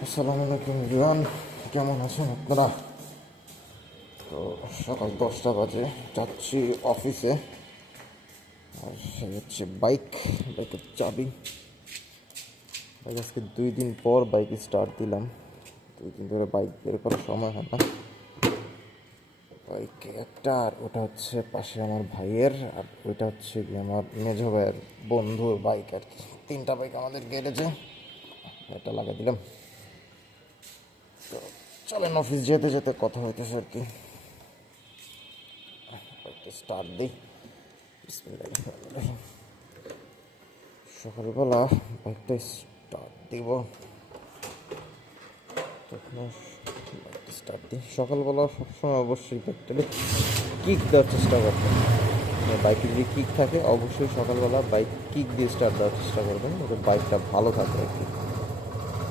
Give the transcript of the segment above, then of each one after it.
আসসালামু আলাইকুম রিয়ান, কেমন আছেন আপনারা? তো সকাল 10টা বাজে, যাচ্ছি অফিসে। আর সে হচ্ছে বাইকের চাবি। আজকে 2 দিন পর বাইক স্টার্ট দিলাম। 2 দিন ধরে বাইক বের করার সময় হয় না। বাইক একটা, আর ওটা হচ্ছে পাশে আমার ভাইয়ের, আর ওইটা হচ্ছে কি আমার মেজো ভাইয়ের বন্ধুর বাইক আর কি। 3টা বাইক আমাদের গ্যারেজে, এটা লাগিয়ে দিলাম। তো চলেন অফিস যেতে যেতে কথা হইতেছে আর কি। একটা স্টার্ট দিই। বিসমিল্লাহির সকালবেলা বাইকটা স্টার্ট দিব, তখন বাইকটা স্টার্ট দিই। সকালবেলা সবসময় অবশ্যই বাইকটা কিক দেওয়ার চেষ্টা করবেন। বাইকে যদি কিক থাকে অবশ্যই সকালবেলা বাইক কিক দিয়ে স্টার্ট দেওয়ার চেষ্টা করবেন, যাতে বাইকটা ভালো থাকে আর কি।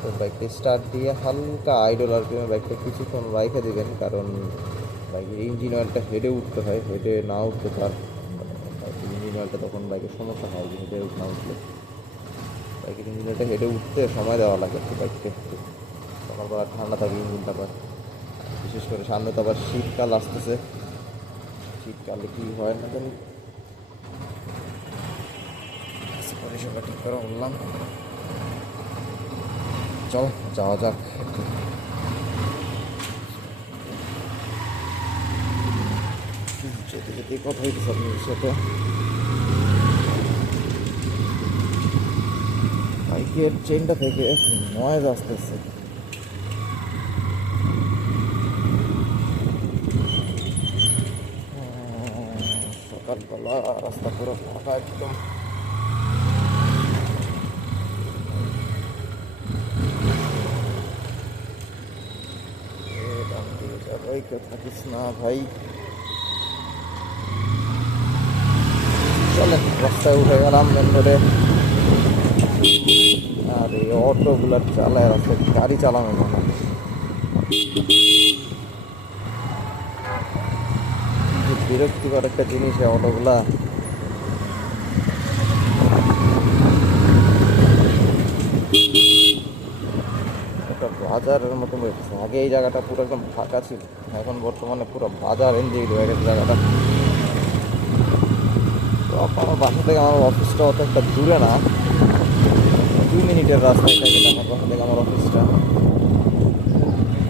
তো বাইকটা স্টার্ট দিয়ে হালকা আইডল আর কি বাইকটা কিছুক্ষণ রাইখে দেবেন, কারণ বাইকের ইঞ্জিন অয়েলটা হেডে উঠতে হয়। হেডে না উঠতে পার বাইকের ইঞ্জিন অয়েলটা তখন বাইকের সমস্যা হয়, যে হেডে না উঠলে বাইকের ইঞ্জিন অয়েলটা হেডে উঠতে সময় দেওয়া লাগে একটু বাইককে। সকালবেলা ঠান্ডা থাকে ইঞ্জিনটা, আবার বিশেষ করে সামনে তো আবার শীতকাল আসতেছে। শীতকালে কি হয় না জানি, পরিষেবা ঠিক করে বললাম। চল যাওয়া যাক একটু। যেতে যেতে কথা হইতেছে আপনাদের সাথে। বাইকের চেনটা থেকে নয়েজ আসতেছে। সকালবেলা রাস্তা পুরো ফাঁকা একদম। ভাই কেউ থাকিস না ভাই। চলেন রাস্তায় উঠে গেলাম মেন রোডে। আর এই অটোগুলার চালায় রাস্তায় গাড়ি চালানো মনে হয় বিরক্তিকর একটা জিনিস এই অটোগুলা। একটা বাজারের মতো হয়ে গেছে। আগে এই জায়গাটা পুরো একদম ফাঁকা ছিল, এখন বর্তমানে পুরো বাজার এনজয় হয়ে গেছে জায়গাটা। তো আমার বাসা থেকে আমার অফিসটা অত একটা দূরে না, 2 মিনিটের রাস্তা এটা গেলে আমার বাসা থেকে আমার অফিসটা।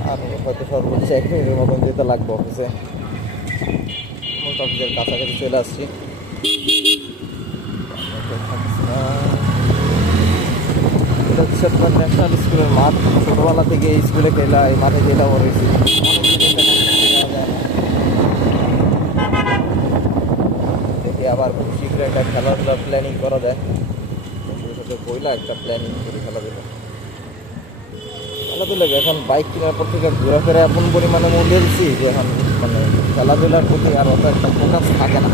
আর হয়তো সর্বোচ্চ 1 মিনিটের মতন যেতে লাগবে অফিসে। অফিসের কাছাকাছি চলে আসছি। এটা হচ্ছে আপনার ন্যাশনাল স্কুলের মাঠ। ছোটোবেলা থেকে এই স্কুলে খেলা, এই মাঠে খেলা করেছি। দেখি আবার খুব শীঘ্র একটা খেলাধুলার প্ল্যানিং করা যায়। বন্ধুদের সাথে বইলা একটা প্ল্যানিং করি খেলাধুলা। এখন বাইক কেনার পর থেকে ঘোরাফেরা এমন পরিমাণে মন দিয়েছি যে এখন মানে খেলাধুলার প্রতি আর অত একটা ফোকাস থাকে না।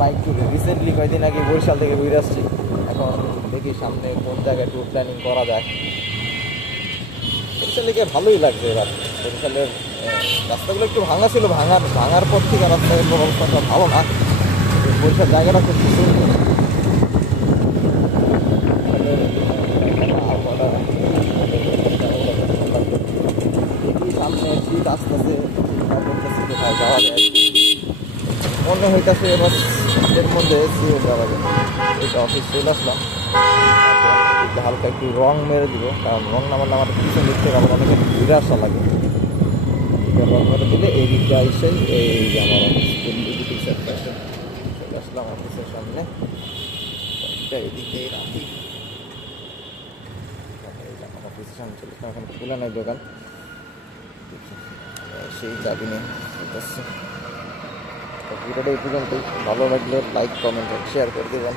বাইক ট্যুরে রিসেন্টলি কয়েকদিন আগে বরিশাল থেকে ঘুরে আসছি। এখন দেখি সামনে কোন জায়গায় ট্যুর প্ল্যানিং করা যায়। বরিশালে গিয়ে ভালোই লাগছে এবার। বরিশালের রাস্তাগুলো একটু ভাঙা ছিল, ভাঙার পর থেকে রাস্তার অবস্থাটা ভালো না। বরিশাল জায়গাটা খুব সুন্দর। সামনে শীত আসতেছে, কোথায় যাওয়া যায় মনে হইতেছে এবার এর মধ্যে যাওয়া যাবে। এটা অফিস চলে আসলাম, হালকা একটু রং মেরে দিব, কারণ রং না মারলে আমার পিছনে দেখতে আবার অনেকে ঘুরে আসা লাগে। রং মেরে দিলে এই দিকটা এসে এই যে আমার অফিস চলে আসলাম অফিসের সামনে। এদিক দিয়ে রাখি, আমার অফিসের সামনে চলে আসলাম। এখন খুলে নাই দোকান, সেই চাবি নিয়ে ভিডিওটা এই পর্যন্তই। ভালো লাগলে লাইক, কমেন্ট, শেয়ার করে দেবেন।